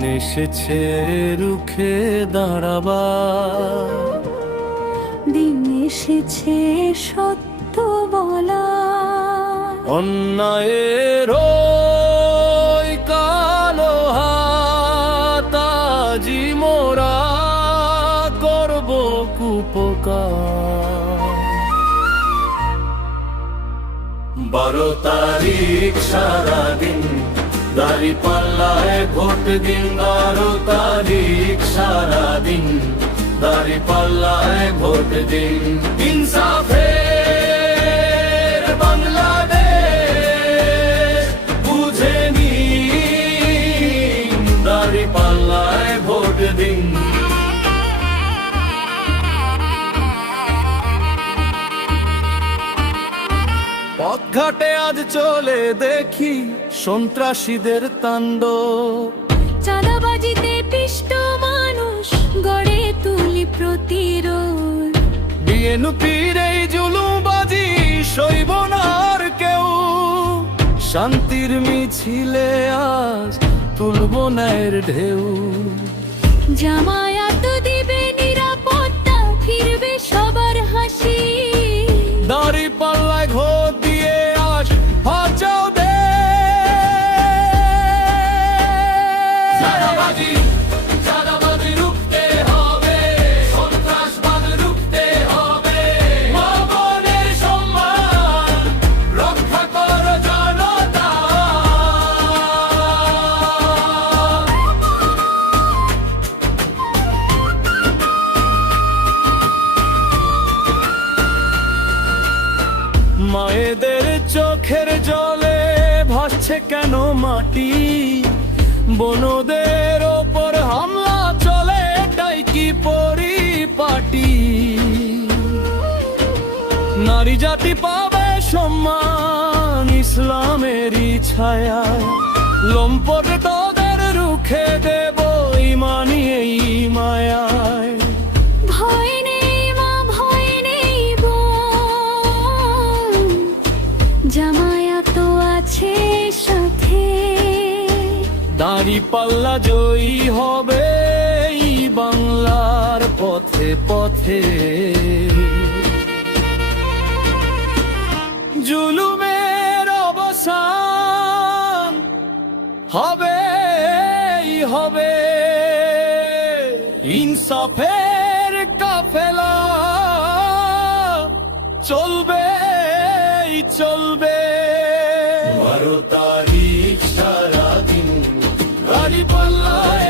দিন এসেছে রুখে দাঁড়াবার, দিন এসেছে সত্য বলা। অন্যায়ের ওই কালো হাত আজি মোরা করব কুপকার। 12 তারিখ সারাদিন দাঁড়িপাল্লায় ভোট দিন। 12 তারিখ সারাদিন দাঁড়িপাল্লায় ভোট দিন। ইনসাফের বাংলাদেশ বুঝে নিন, দাঁড়িপাল্লায় ভোট দিন। পথঘাটে আজ চলে দেখি সন্ত্রাসীদের তাণ্ডব, চাঁদাবাজিতে পিষ্ট মানুষ গড়ে তুলি প্রতিরোধ। বিএনপির এই জুলুমবাজি সইব না আর কেউ। শান্তির মিছিলে আজ তুলব ন্যায়ের ঢেউ। জামায়াত দিবে নিরাপত্তা, ফিরবে সবার হাসি। দাঁড়িপাল্লায় ভোট দিয়ে আজ বাঁচাও দেশ। চাঁদাবাজি রুখতে হবে, সন্ত্রাসবাদ রুখতে হবে। মা বোনের সম্মান রক্ষা করো জনতা। মায়েদের চোখের জলে ভাসছে কেন মাটি? বনদের ওপর হামলা চলে, এটাই কি পরিপাটি? নারী জাতি পাবে সম্মান ইসলামেরই ছায়ায়। লম্পট তাদের রুখে দেব ইমানি এই মায়ায়। ভয় নেই মা, ভয় নেই বোন, জামায়াত আছে সাথে। দাঁড়িপাল্লা জয়ী হবে এই বাংলার পথে পথে। জুলুমের অবসান হবে, ইনসাফের কাফেলা চলবে চলবে। 12 তারিখ সারাদিন দাঁড়িপাল্লায়